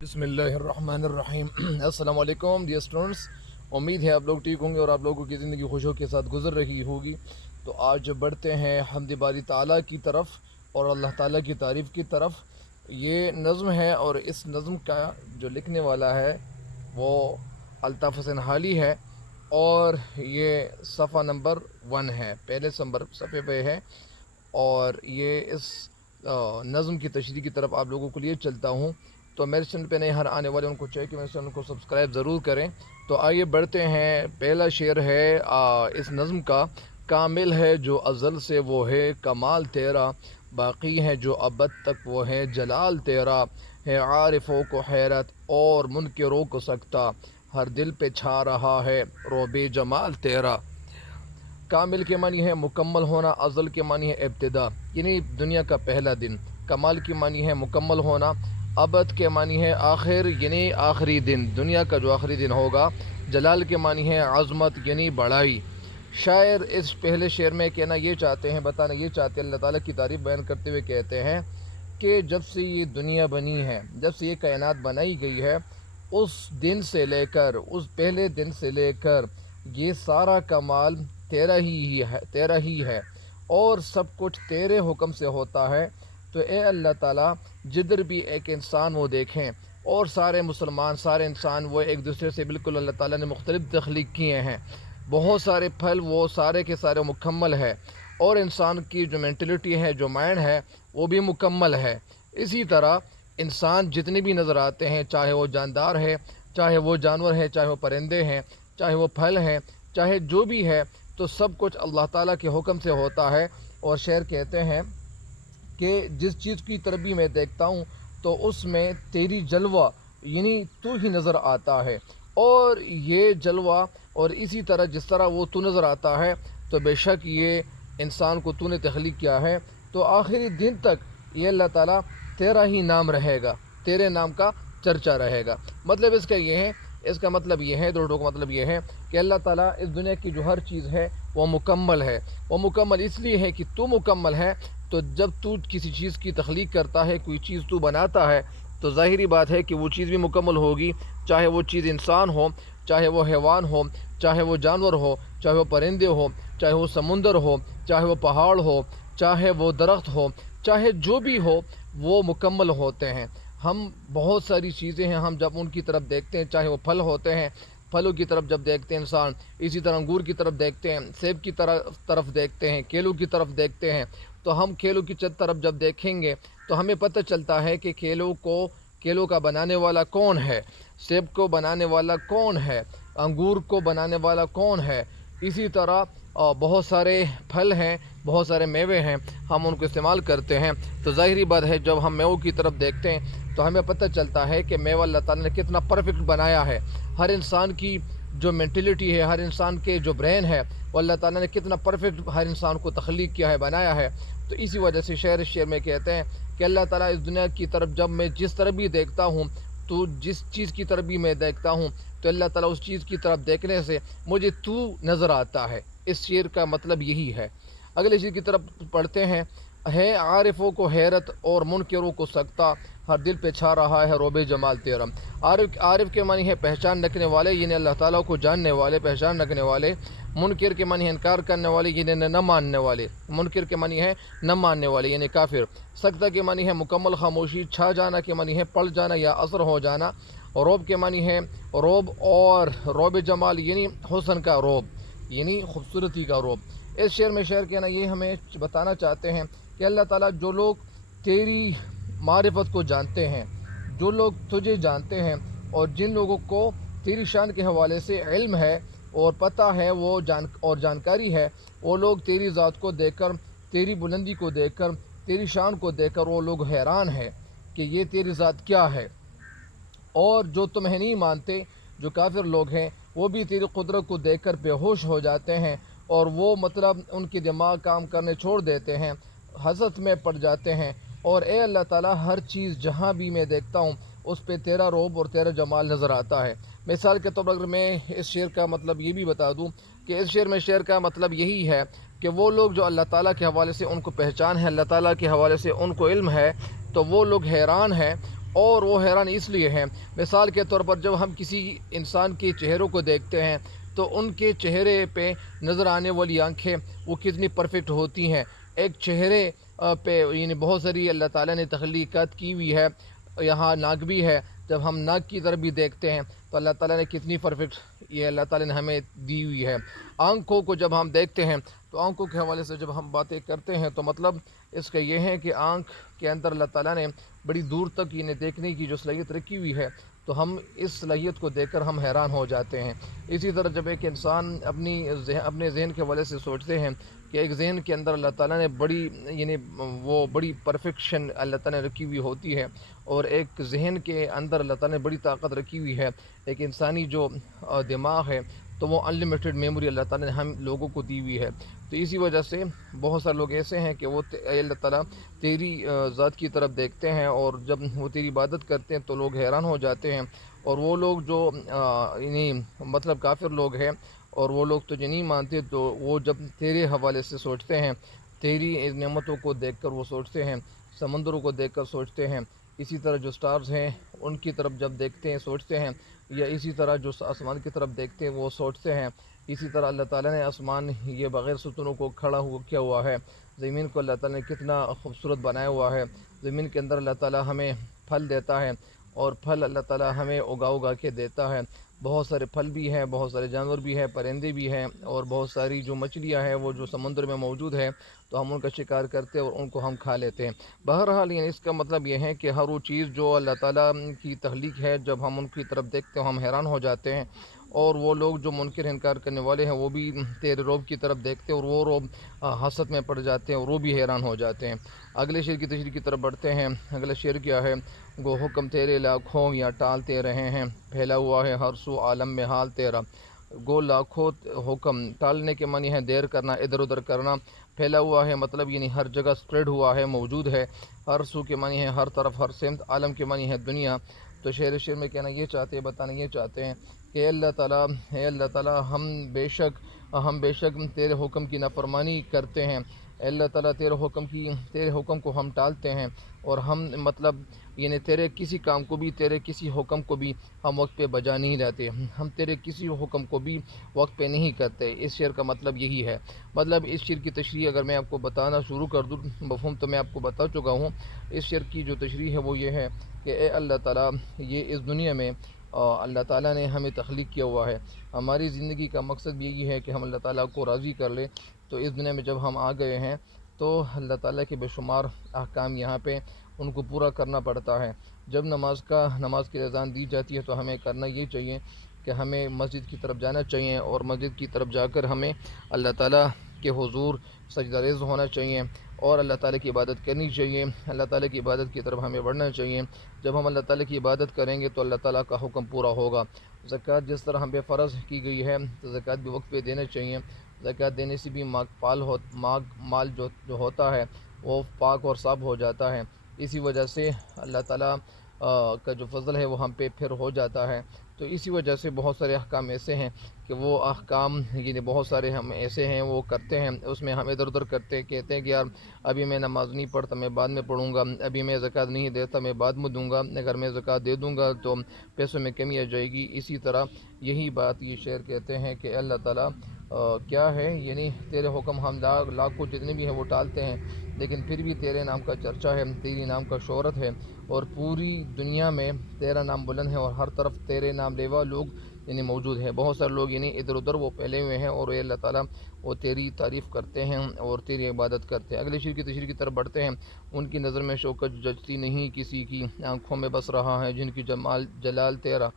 بسم اللہ الرحمن الرحیم السلام علیکم ڈیئر اسٹوڈنٹس، امید ہے آپ لوگ ٹھیک ہوں گے اور آپ لوگوں کی زندگی خوشیوں کے ساتھ گزر رہی ہوگی۔ تو آج بڑھتے ہیں حمد باری تعالیٰ کی طرف اور اللہ تعالیٰ کی تعریف کی طرف۔ یہ نظم ہے اور اس نظم کا جو لکھنے والا ہے وہ الطاف حسین حالی ہے، اور یہ صفحہ نمبر 1 ہے، پہلے صفحے پہ ہے، اور یہ اس نظم کی تشریح کی طرف آپ لوگوں کے لیے چلتا ہوں۔ تو میرے چینل پہ نئے ہر آنے والے ان کو چاہیے کہ میرے چینل کو سبسکرائب ضرور کریں۔ تو آئیے بڑھتے ہیں۔ پہلا شعر ہے اس نظم کا: کامل ہے جو ازل سے وہ ہے کمال تیرا، باقی ہے جو ابد تک وہ ہے جلال تیرا، ہے عارفوں کو حیرت اور منکروں کو سکتہ، ہر دل پہ چھا رہا ہے روب جمال تیرا۔ کامل کے معنی ہے مکمل ہونا، ازل کے معنی ہے ابتدا یعنی دنیا کا پہلا دن، کمال کی معنی ہے مکمل ہونا، ابد کے معنی ہے آخر یعنی آخری دن، دنیا کا جو آخری دن ہوگا، جلال کے معنی ہے عظمت یعنی بڑائی۔ شاعر اس پہلے شعر میں کہنا یہ چاہتے ہیں، بتانا یہ چاہتے ہیں، اللہ تعالیٰ کی تعریف بیان کرتے ہوئے کہتے ہیں کہ جب سے یہ دنیا بنی ہے، جب سے یہ کائنات بنائی گئی ہے، اس دن سے لے کر، اس پہلے دن سے لے کر یہ سارا کمال تیرا ہی ہے اور سب کچھ تیرے حکم سے ہوتا ہے۔ تو اے اللہ تعالیٰ، جدھر بھی ایک انسان وہ دیکھیں اور سارے مسلمان، سارے انسان وہ ایک دوسرے سے بالکل اللہ تعالیٰ نے مختلف تخلیق کیے ہیں، بہت سارے پھل وہ سارے کے سارے مکمل ہے، اور انسان کی جو مینٹلٹی ہے، جو مائنڈ ہے، وہ بھی مکمل ہے۔ اسی طرح انسان جتنے بھی نظر آتے ہیں، چاہے وہ جاندار ہے، چاہے وہ جانور ہے، چاہے وہ پرندے ہیں، چاہے وہ پھل ہیں، چاہے جو بھی ہے، تو سب کچھ اللہ تعالیٰ کے حکم سے ہوتا ہے۔ اور شاعر کہتے ہیں کہ جس چیز کی طرف بھی میں دیکھتا ہوں تو اس میں تیری جلوہ یعنی تو ہی نظر آتا ہے، اور یہ جلوہ اور اسی طرح جس طرح وہ تو نظر آتا ہے، تو بے شک یہ انسان کو تو نے تخلیق کیا ہے، تو آخری دن تک یہ اللہ تعالیٰ تیرا ہی نام رہے گا، تیرے نام کا چرچا رہے گا۔ مطلب اس کا مطلب یہ ہے، دو کا مطلب یہ ہے کہ اللہ تعالیٰ اس دنیا کی جو ہر چیز ہے وہ مکمل ہے۔ وہ مکمل اس لیے ہے کہ تو مکمل ہے، تو جب تو کسی چیز کی تخلیق کرتا ہے، کوئی چیز تو بناتا ہے، تو ظاہری بات ہے کہ وہ چیز بھی مکمل ہوگی، چاہے وہ چیز انسان ہو، چاہے وہ حیوان ہو، چاہے وہ جانور ہو، چاہے وہ پرندے ہو، چاہے وہ سمندر ہو، چاہے وہ پہاڑ ہو، چاہے وہ درخت ہو، چاہے جو بھی ہو، وہ مکمل ہوتے ہیں۔ ہم بہت ساری چیزیں ہیں، ہم جب ان کی طرف دیکھتے ہیں، چاہے وہ پھل ہوتے ہیں، پھلوں کی طرف جب دیکھتے ہیں انسان، اسی طرح انگور کی طرف دیکھتے ہیں، سیب کی طرف دیکھتے ہیں، کیلوں کی طرف دیکھتے ہیں، تو ہم کیلوں کی طرف جب دیکھیں گے تو ہمیں پتہ چلتا ہے کہ کیلوں کا بنانے والا کون ہے، سیب کو بنانے والا کون ہے، انگور کو بنانے والا کون ہے۔ اسی طرح بہت سارے پھل ہیں، بہت سارے میوے ہیں، ہم ان کو استعمال کرتے ہیں، تو ظاہری بات ہے جب ہم میووں کی طرف دیکھتے ہیں تو ہمیں پتہ چلتا ہے کہ میوہ اللہ تعالیٰ نے کتنا پرفیکٹ بنایا ہے۔ ہر انسان کی جو مینٹلٹی ہے، ہر انسان کے جو برین ہے، وہ اللہ تعالیٰ نے کتنا پرفیکٹ ہر انسان کو تخلیق کیا ہے، بنایا ہے۔ تو اسی وجہ سے شعر میں کہتے ہیں کہ اللہ تعالیٰ اس دنیا کی طرف جب میں جس طرف بھی دیکھتا ہوں، تو جس چیز کی طرف بھی میں دیکھتا ہوں، تو اللہ تعالیٰ اس چیز کی طرف دیکھنے سے مجھے تو نظر آتا ہے۔ اس شعر کا مطلب یہی ہے۔ اگلے شعر کی طرف پڑھتے ہیں: ہے عارفوں کو حیرت اور منکروں کو سکتہ، ہر دل پہ چھا رہا ہے روب جمال تیرا۔ عارف کے معنی ہے پہچان رکھنے والے یعنی اللہ تعالیٰ کو جاننے والے، پہچان رکھنے والے۔ منکر کے معنی ہے انکار کرنے والے یعنی نہ ماننے والے، منکر کے معنی ہے نہ ماننے والے یعنی کافر۔ سکتہ کے معنی ہے مکمل خاموشی، چھا جانا کے معنی ہے پڑ جانا یا اثر ہو جانا، روب کے معنی ہے روب، اور روب جمال یعنی حسن کا روب یعنی خوبصورتی کا روب۔ اس شعر میں شعر کہنا یہ ہمیں بتانا چاہتے ہیں کہ اللہ تعالیٰ جو لوگ تیری معرفت کو جانتے ہیں، جو لوگ تجھے جانتے ہیں، اور جن لوگوں کو تیری شان کے حوالے سے علم ہے اور پتہ ہے اور جانکاری ہے، وہ لوگ تیری ذات کو دیکھ کر، تیری بلندی کو دیکھ کر، تیری شان کو دیکھ کر وہ لوگ حیران ہیں کہ یہ تیری ذات کیا ہے۔ اور جو تمہیں نہیں مانتے، جو کافر لوگ ہیں، وہ بھی تیری قدرت کو دیکھ کر بے ہوش ہو جاتے ہیں، اور وہ ان کے دماغ کام کرنے چھوڑ دیتے ہیں، حسرت میں پڑ جاتے ہیں۔ اور اے اللہ تعالیٰ، ہر چیز جہاں بھی میں دیکھتا ہوں اس پہ تیرا روب اور تیرا جمال نظر آتا ہے۔ مثال کے طور پر اگر میں اس شعر کا مطلب یہ بھی بتا دوں کہ اس شعر کا مطلب یہی ہے کہ وہ لوگ جو اللہ تعالیٰ کے حوالے سے ان کو پہچان ہے، اللہ تعالیٰ کے حوالے سے ان کو علم ہے، تو وہ لوگ حیران ہیں اور وہ حیران اس لیے ہیں، مثال کے طور پر جب ہم کسی انسان کے چہروں کو دیکھتے ہیں تو ان کے چہرے پہ نظر آنے والی آنکھیں وہ کتنی پرفیکٹ ہوتی ہیں۔ ایک چہرے پہ یعنی بہت ساری اللہ تعالیٰ نے تخلیقات کی ہوئی ہے، یہاں ناک بھی ہے، جب ہم ناک کی طرف بھی دیکھتے ہیں تو اللہ تعالیٰ نے کتنی پرفیکٹ یہ اللہ تعالیٰ نے ہمیں دی ہوئی ہے۔ آنکھوں کو جب ہم دیکھتے ہیں تو آنکھوں کے حوالے سے جب ہم باتیں کرتے ہیں تو مطلب اس کا یہ ہے کہ آنکھ کے اندر اللہ تعالیٰ نے بڑی دور تک انہیں دیکھنے کی جو صلاحیت رکھی ہوئی ہے، تو ہم اس صلاحیت کو دیکھ کر ہم حیران ہو جاتے ہیں۔ اسی طرح جب ایک انسان اپنے ذہن کے حوالے سے سوچتے ہیں کہ ایک ذہن کے اندر اللہ تعالیٰ نے بڑی یعنی وہ بڑی پرفیکشن اللہ تعالیٰ نے رکھی ہوئی ہوتی ہے، اور ایک ذہن کے اندر اللہ تعالیٰ نے بڑی طاقت رکھی ہوئی ہے، ایک انسانی جو دماغ ہے تو وہ انلمیٹڈ میموری اللہ تعالیٰ نے ہم لوگوں کو دی ہوئی ہے۔ تو اسی وجہ سے بہت سارے لوگ ایسے ہیں کہ وہ اللہ تعالیٰ تیری ذات کی طرف دیکھتے ہیں، اور جب وہ تیری عبادت کرتے ہیں تو لوگ حیران ہو جاتے ہیں، اور وہ لوگ جو یعنی مطلب کافر لوگ ہیں اور وہ لوگ تجھے نہیں مانتے، تو وہ جب تیرے حوالے سے سوچتے ہیں، تیری نعمتوں کو دیکھ کر وہ سوچتے ہیں، سمندروں کو دیکھ کر سوچتے ہیں، اسی طرح جو سٹارز ہیں ان کی طرف جب دیکھتے ہیں سوچتے ہیں، یا اسی طرح جو آسمان کی طرف دیکھتے ہیں وہ سوچتے ہیں۔ اسی طرح اللہ تعالیٰ نے آسمان یہ بغیر ستونوں کو کھڑا کیا ہوا ہے، زمین کو اللہ تعالیٰ نے کتنا خوبصورت بنایا ہوا ہے، زمین کے اندر اللہ تعالیٰ ہمیں پھل دیتا ہے، اور پھل اللہ تعالیٰ ہمیں اگا کے دیتا ہے۔ بہت سارے پھل بھی ہیں، بہت سارے جانور بھی ہیں، پرندے بھی ہیں، اور بہت ساری جو مچھلیاں ہیں وہ جو سمندر میں موجود ہے تو ہم ان کا شکار کرتے ہیں اور ان کو ہم کھا لیتے ہیں۔ بہرحال یعنی اس کا مطلب یہ ہے کہ ہر وہ چیز جو اللہ تعالیٰ کی تخلیق ہے، جب ہم ان کی طرف دیکھتے ہیں ہم حیران ہو جاتے ہیں، اور وہ لوگ جو منکر انکار کرنے والے ہیں وہ بھی تیرے روب کی طرف دیکھتے ہیں اور وہ روب حسد میں پڑ جاتے ہیں اور وہ بھی حیران ہو جاتے ہیں۔ اگلے شعر کی تشریح کی طرف بڑھتے ہیں۔ اگلا شعر کیا ہے؟ گو حکم تیرے لاکھوں یا ٹالتے رہے ہیں، پھیلا ہوا ہے ہر سو عالم میں حال تیرا۔ گو لاکھوں حکم، ٹالنے کے معنی ہے دیر کرنا، ادھر ادھر کرنا، پھیلا ہوا ہے مطلب یعنی ہر جگہ سپریڈ ہوا ہے، موجود ہے، ہر سو کے معنی ہے ہر طرف، ہر سمت، عالم کے معنی ہے دنیا۔ تو شعر میں کہنا یہ چاہتے ہیں، بتانا یہ چاہتے ہیں کہ اے اللہ تعالیٰ ہم بے شک تیرے حکم کی نافرمانی کرتے ہیں، اے اللہ تعالیٰ تیرے حکم کو ہم ٹالتے ہیں، اور ہم مطلب یعنی تیرے کسی کام کو بھی، تیرے کسی حکم کو بھی ہم وقت پہ بجا نہیں لاتے، ہم تیرے کسی حکم کو بھی وقت پہ نہیں کرتے۔ اس شعر کا مطلب یہی ہے۔ مطلب اس شعر کی تشریح اگر میں آپ کو بتانا شروع کر دوں، مفہوم تو میں آپ کو بتا چکا ہوں۔ اس شعر کی جو تشریح ہے وہ یہ ہے کہ اے اللہ تعالیٰ، یہ اس دنیا میں اللہ تعالیٰ نے ہمیں تخلیق کیا ہوا ہے، ہماری زندگی کا مقصد بھی یہی ہے کہ ہم اللہ تعالیٰ کو راضی کر لیں۔ تو اس دنیا میں جب ہم آ گئے ہیں تو اللہ تعالیٰ کے بے شمار احکام یہاں پہ ان کو پورا کرنا پڑتا ہے۔ جب نماز کی اذان دی جاتی ہے تو ہمیں کرنا یہ چاہیے کہ ہمیں مسجد کی طرف جانا چاہیے، اور مسجد کی طرف جا کر ہمیں اللہ تعالیٰ کے حضور سجدہ ریز ہونا چاہیے، اور اللہ تعالیٰ کی عبادت کرنی چاہیے، اللہ تعالیٰ کی عبادت کی طرف ہمیں بڑھنا چاہیے۔ جب ہم اللہ تعالیٰ کی عبادت کریں گے تو اللہ تعالیٰ کا حکم پورا ہوگا۔ زکوٰۃ جس طرح ہم پہ فرض کی گئی ہے تو زکوٰۃ بھی وقت پہ دینا چاہیے۔ زکوٰۃ دینے سے بھی مال جو ہوتا ہے وہ پاک اور صاف ہو جاتا ہے، اسی وجہ سے اللہ تعالیٰ کا جو فضل ہے وہ ہم پہ پھر ہو جاتا ہے۔ تو اسی وجہ سے بہت سارے احکام ایسے ہیں کہ وہ احکام یعنی بہت سارے ہم ایسے ہیں وہ کرتے ہیں، اس میں ہم ادھر ادھر کرتے کہتے ہیں کہ یار ابھی میں نماز نہیں پڑھتا، میں بعد میں پڑھوں گا، ابھی میں زکوٰۃ نہیں دیتا، میں بعد میں دوں گا، اگر میں زکوٰۃ دے دوں گا تو پیسوں میں کمی آ جائے گی۔ اسی طرح یہی بات یہ شعر کہتے ہیں کہ اللہ تعالیٰ کیا ہے، یعنی تیرے حکم ہم لاکھوں جتنے بھی ہیں وہ ٹالتے ہیں، لیکن پھر بھی تیرے نام کا چرچا ہے، تیری نام کا شہرت ہے، اور پوری دنیا میں تیرا نام بلند ہے، اور ہر طرف تیرے نام لیوا لوگ یعنی موجود ہیں، بہت سارے لوگ یعنی ادھر ادھر وہ پھیلے ہوئے ہیں، اور اے اللہ تعالیٰ وہ تیری تعریف کرتے ہیں اور تیری عبادت کرتے ہیں۔ اگلے شعر کی تشریح کی طرف بڑھتے ہیں۔ ان کی نظر میں شوکت جچتی نہیں کسی کی، آنکھوں میں بس رہا ہے جن کی جلال تیرا۔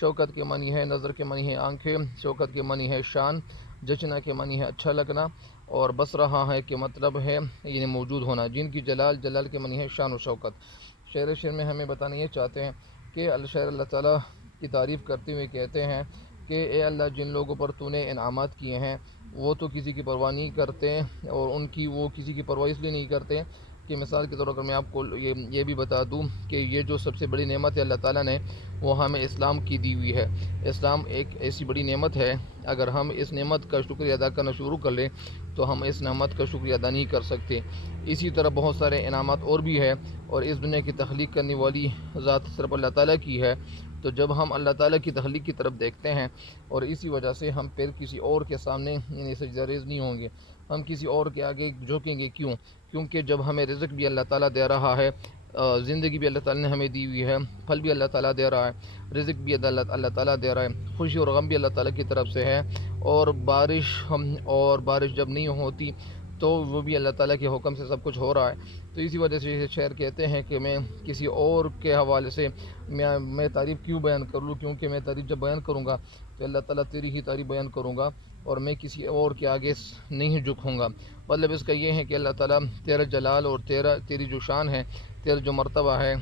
شوکت کے معنی ہے، نظر کے معنی ہے آنکھیں، شوکت کے معنی ہے شان، جچنا کے معنی ہے اچھا لگنا، اور بس رہا ہے کہ مطلب ہے یعنی موجود ہونا، جن کی جلال کے معنی ہے شان و شوکت۔ شعر میں ہمیں بتانا یہ چاہتے ہیں کہ شاعر اللہ تعالیٰ کی تعریف کرتے ہوئے کہتے ہیں کہ اے اللہ، جن لوگوں پر تو نے انعامات کیے ہیں وہ تو کسی کی پرواہ نہیں کرتے، اور وہ کسی کی پرواہ اس لیے نہیں کرتے کہ مثال کے طور پر میں آپ کو یہ بھی بتا دوں کہ یہ جو سب سے بڑی نعمت ہے اللہ تعالیٰ نے وہ ہمیں اسلام کی دی ہوئی ہے۔ اسلام ایک ایسی بڑی نعمت ہے، اگر ہم اس نعمت کا شکریہ ادا کرنا شروع کر لیں تو ہم اس نعمت کا شکریہ ادا نہیں کر سکتے۔ اسی طرح بہت سارے انعامات اور بھی ہے، اور اس دنیا کی تخلیق کرنے والی ذات صرف اللہ تعالیٰ کی ہے۔ تو جب ہم اللہ تعالیٰ کی تخلیق کی طرف دیکھتے ہیں اور اسی وجہ سے ہم پھر کسی اور کے سامنے یعنی سجدہ ریز نہیں ہوں گے، ہم کسی اور کے آگے جھکیں گے۔ کیوں؟ کیونکہ جب ہمیں رزق بھی اللہ تعالیٰ دے رہا ہے، زندگی بھی اللہ تعالیٰ نے ہمیں دی ہوئی ہے، پھل بھی اللہ تعالیٰ دے رہا ہے، رزق بھی اللہ تعالیٰ دے رہا ہے، خوشی اور غم بھی اللہ تعالیٰ کی طرف سے ہے، اور بارش جب نہیں ہوتی تو وہ بھی اللہ تعالیٰ کے حکم سے سب کچھ ہو رہا ہے۔ تو اسی وجہ سے شاعر کہتے ہیں کہ میں کسی اور کے حوالے سے میں تعریف کیوں بیان کر لوں، کیونکہ میں تعریف جب بیان کروں گا تو اللہ تعالیٰ تیری ہی تعریف بیان کروں گا، اور میں کسی اور کے آگے نہیں جھکوں گا۔ مطلب اس کا یہ ہے کہ اللہ تعالیٰ تیرا جلال اور تیری جو شان ہے، تیرا جو مرتبہ ہے،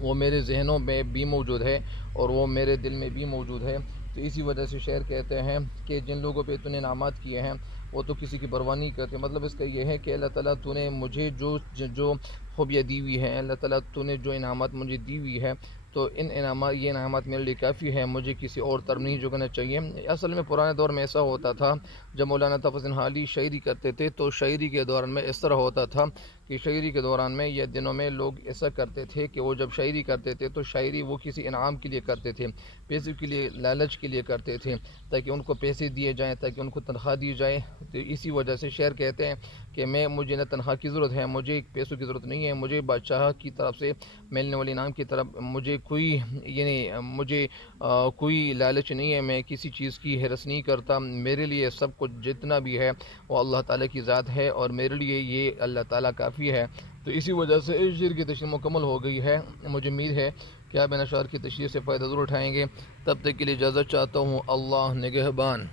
وہ میرے ذہنوں میں بھی موجود ہے اور وہ میرے دل میں بھی موجود ہے۔ تو اسی وجہ سے شاعر کہتے ہیں کہ جن لوگوں پہ تو نے انعامات کیے ہیں وہ تو کسی کی پرواہ نہیں کرتے۔ مطلب اس کا یہ ہے کہ اللہ تعالیٰ تو نے مجھے جو خوبیاں دی ہوئی ہیں، اللہ تعالیٰ تو نے جو انعامات مجھے دی ہوئی ہے، تو یہ انعامات میرے لیے کافی ہے، مجھے کسی اور طرف نہیں جھکنا چاہیے۔ اصل میں پرانے دور میں ایسا ہوتا تھا، جب مولانا تفضل حالی شاعری کرتے تھے تو شاعری کے دوران میں اس طرح ہوتا تھا کہ شاعری کے دوران میں یا دنوں میں لوگ ایسا کرتے تھے کہ وہ جب شاعری کرتے تھے تو شاعری وہ کسی انعام کے لیے کرتے تھے، پیسے کے لیے، لالچ کے لیے کرتے تھے، تاکہ ان کو پیسے دیے جائیں، تاکہ ان کو تنخواہ دی جائے۔ تو اسی وجہ سے شاعر کہتے ہیں کہ مجھے نہ تنخواہ کی ضرورت ہے، مجھے پیسوں کی ضرورت نہیں ہے، مجھے بادشاہ کی طرف سے ملنے والے انعام کی طرف مجھے کوئی لالچ نہیں ہے، میں کسی چیز کی حرص نہیں کرتا، میرے لیے سب کچھ جتنا بھی ہے وہ اللہ تعالیٰ کی ذات ہے، اور میرے لیے یہ اللہ تعالیٰ کافی ہے۔ تو اسی وجہ سے اس شعر کی تشریح مکمل ہو گئی ہے۔ مجھے امید ہے کہ آپ ان اشعار کی تشریح سے فائدہ ضرور اٹھائیں گے۔ تب تک کے لیے اجازت چاہتا ہوں، اللہ نگہبان۔